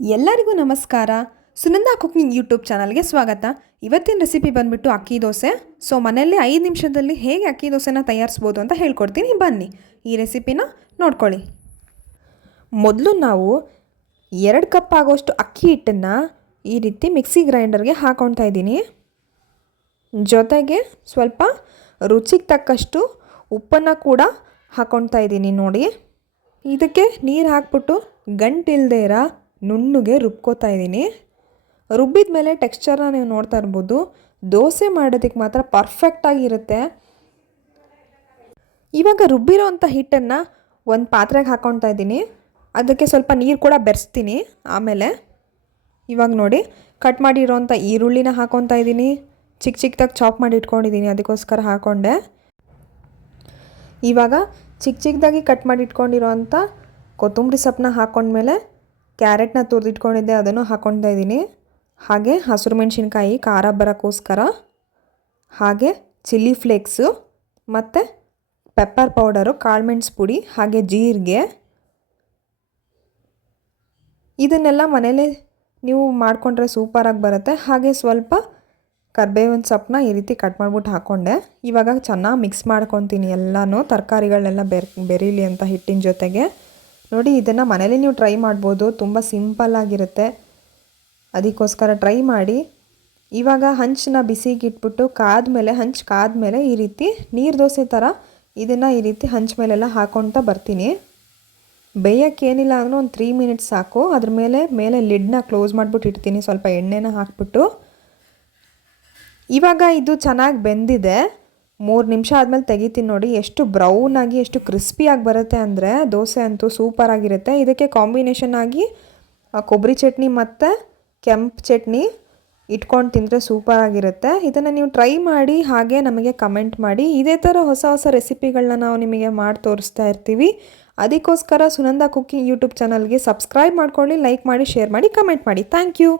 ಎಲ್ಲರಿಗೂ ನಮಸ್ಕಾರ. Sunanda cooking YouTube ಚಾನಲ್ಗೆ ಸ್ವಾಗತ. ಇವತ್ತಿನ ರೆಸಿಪಿ ಬಂದುಬಿಟ್ಟು ಅಕ್ಕಿ ದೋಸೆ. ಸೊ ಮನೆಯಲ್ಲಿ 5 ನಿಮಿಷದಲ್ಲಿ ಹೇಗೆ ಅಕ್ಕಿ ದೋಸೆನ ತಯಾರಿಸ್ಬೋದು ಅಂತ ಹೇಳ್ಕೊಡ್ತೀನಿ, ಬನ್ನಿ ಈ ರೆಸಿಪಿನ ನೋಡ್ಕೊಳ್ಳಿ. ಮೊದಲು ನಾವು 2 ಕಪ್ ಆಗೋಷ್ಟು ಅಕ್ಕಿ ಹಿಟ್ಟನ್ನು ಈ ರೀತಿ ಮಿಕ್ಸಿ ಗ್ರೈಂಡರ್ಗೆ ಹಾಕೊಳ್ತಾ ಇದ್ದೀನಿ. ಜೊತೆಗೆ ಸ್ವಲ್ಪ ರುಚಿಗೆ ತಕ್ಕಷ್ಟು ಉಪ್ಪನ್ನು ಕೂಡ ಹಾಕೊಳ್ತಾ ಇದ್ದೀನಿ. ನೋಡಿ, ಇದಕ್ಕೆ ನೀರು ಹಾಕ್ಬಿಟ್ಟು ಗಂಟಿಲ್ದೇ ಇರೋ ನುಣ್ಣಗೆ ರುಬ್ಕೋತಾ ಇದ್ದೀನಿ. ರುಬ್ಬಿದ ಮೇಲೆ ಟೆಕ್ಸ್ಚರ್ನ ನೀವು ನೋಡ್ತಾ ಇರ್ಬೋದು. ದೋಸೆ ಮಾಡೋದಕ್ಕೆ ಮಾತ್ರ ಪರ್ಫೆಕ್ಟಾಗಿರುತ್ತೆ. ಇವಾಗ ರುಬ್ಬಿರೋವಂಥ ಹಿಟ್ಟನ್ನು ಒಂದು ಪಾತ್ರೆಗೆ ಹಾಕ್ಕೊಳ್ತಾ ಇದ್ದೀನಿ. ಅದಕ್ಕೆ ಸ್ವಲ್ಪ ನೀರು ಕೂಡ ಬೆರೆಸ್ತೀನಿ. ಆಮೇಲೆ ಇವಾಗ ನೋಡಿ, ಕಟ್ ಮಾಡಿರೋವಂಥ ಈರುಳ್ಳಿನ ಹಾಕ್ಕೊತಾ ಇದ್ದೀನಿ. ಚಿಕ್ಕ ಚಿಕ್ಕದಾಗಿ ಚಾಪ್ ಮಾಡಿ ಇಟ್ಕೊಂಡಿದ್ದೀನಿ, ಅದಕ್ಕೋಸ್ಕರ ಹಾಕ್ಕೊಂಡೆ. ಇವಾಗ ಚಿಕ್ಕ ಚಿಕ್ಕದಾಗಿ ಕಟ್ ಮಾಡಿ ಇಟ್ಕೊಂಡಿರೋವಂಥ ಕೊತ್ತಂಬರಿ ಸೊಪ್ಪನ್ನ ಹಾಕ್ಕೊಂಡ್ಮೇಲೆ ಕ್ಯಾರೆಟ್ನ ತುರಿದಿಟ್ಕೊಂಡಿದ್ದೆ, ಅದನ್ನು ಹಾಕ್ಕೊಳ್ತಾ ಇದ್ದೀನಿ. ಹಾಗೆ ಹಸಿರು ಮೆಣಸಿನ್ಕಾಯಿ ಖಾರ ಬರೋಕ್ಕೋಸ್ಕರ, ಹಾಗೆ ಚಿಲ್ಲಿ ಫ್ಲೇಕ್ಸು ಮತ್ತು ಪೆಪ್ಪರ್ ಪೌಡರು, ಕಾಳುಮೆಣಸು ಪುಡಿ, ಹಾಗೆ ಜೀರಿಗೆ. ಇದನ್ನೆಲ್ಲ ಮನೇಲೇ ನೀವು ಮಾಡಿಕೊಂಡ್ರೆ ಸೂಪರಾಗಿ ಬರುತ್ತೆ. ಹಾಗೆ ಸ್ವಲ್ಪ ಕರ್ಬೇವಿನ ಸೊಪ್ಪನ್ನ ಈ ರೀತಿ ಕಟ್ ಮಾಡಿಬಿಟ್ಟು ಹಾಕ್ಕೊಂಡೆ. ಇವಾಗ ಚೆನ್ನಾಗಿ ಮಿಕ್ಸ್ ಮಾಡ್ಕೊತೀನಿ ಎಲ್ಲನೂ, ತರಕಾರಿಗಳನ್ನೆಲ್ಲ ಬೆರೀಲಿ ಅಂತ ಹಿಟ್ಟಿನ ಜೊತೆಗೆ. ನೋಡಿ, ಇದನ್ನು ಮನೇಲಿ ನೀವು ಟ್ರೈ ಮಾಡ್ಬೋದು, ತುಂಬ ಸಿಂಪಲ್ಲಾಗಿರುತ್ತೆ. ಅದಕ್ಕೋಸ್ಕರ ಟ್ರೈ ಮಾಡಿ. ಇವಾಗ ಹಂಚನ್ನ ಬಿಸಿಗೆ ಇಟ್ಬಿಟ್ಟು ಹಂಚು ಕಾದ್ಮೇಲೆ ಈ ರೀತಿ ನೀರು ದೋಸೆ ಥರ ಇದನ್ನು ಈ ರೀತಿ ಹಂಚು ಮೇಲೆಲ್ಲ ಹಾಕ್ಕೊಳ್ತಾ ಬರ್ತೀನಿ. ಬೇಯೋಕ್ಕೇನಿಲ್ಲ ಅಂದರೂ ಒಂದು 3 ಮಿನಿಟ್ಸ್ ಸಾಕು. ಅದ್ರ ಮೇಲೆ ಲಿಡ್ನ ಕ್ಲೋಸ್ ಮಾಡಿಬಿಟ್ಟು ಇಡ್ತೀನಿ, ಸ್ವಲ್ಪ ಎಣ್ಣೆನ ಹಾಕ್ಬಿಟ್ಟು. ಇವಾಗ ಇದು ಚೆನ್ನಾಗಿ ಬೆಂದಿದೆ. 3 ನಿಮಿಷ ಆದಮೇಲೆ ತೆಗಿತೀನಿ. ನೋಡಿ, ಎಷ್ಟು ಬ್ರೌನಾಗಿ ಎಷ್ಟು ಕ್ರಿಸ್ಪಿಯಾಗಿ ಬರುತ್ತೆ ಅಂದರೆ ದೋಸೆ ಅಂತೂ ಸೂಪರಾಗಿರುತ್ತೆ. ಇದಕ್ಕೆ ಕಾಂಬಿನೇಷನ್ ಆಗಿ ಕೊಬ್ಬರಿ ಚಟ್ನಿ ಮತ್ತು ಕೆಂಪು ಚಟ್ನಿ ಇಟ್ಕೊಂಡು ತಿಂದರೆ ಸೂಪರಾಗಿರುತ್ತೆ. ಇದನ್ನು ನೀವು ಟ್ರೈ ಮಾಡಿ, ಹಾಗೆ ನಮಗೆ ಕಮೆಂಟ್ ಮಾಡಿ. ಇದೇ ಥರ ಹೊಸ ಹೊಸ ರೆಸಿಪಿಗಳನ್ನ ನಾವು ನಿಮಗೆ ಮಾಡಿ ತೋರಿಸ್ತಾ ಇರ್ತೀವಿ. ಅದಕ್ಕೋಸ್ಕರ ಸುನಂದಾ ಕುಕಿಂಗ್ ಯೂಟ್ಯೂಬ್ ಚಾನಲ್ಗೆ ಸಬ್ಸ್ಕ್ರೈಬ್ ಮಾಡ್ಕೊಳ್ಳಿ, ಲೈಕ್ ಮಾಡಿ, ಶೇರ್ ಮಾಡಿ, ಕಮೆಂಟ್ ಮಾಡಿ. Thank you.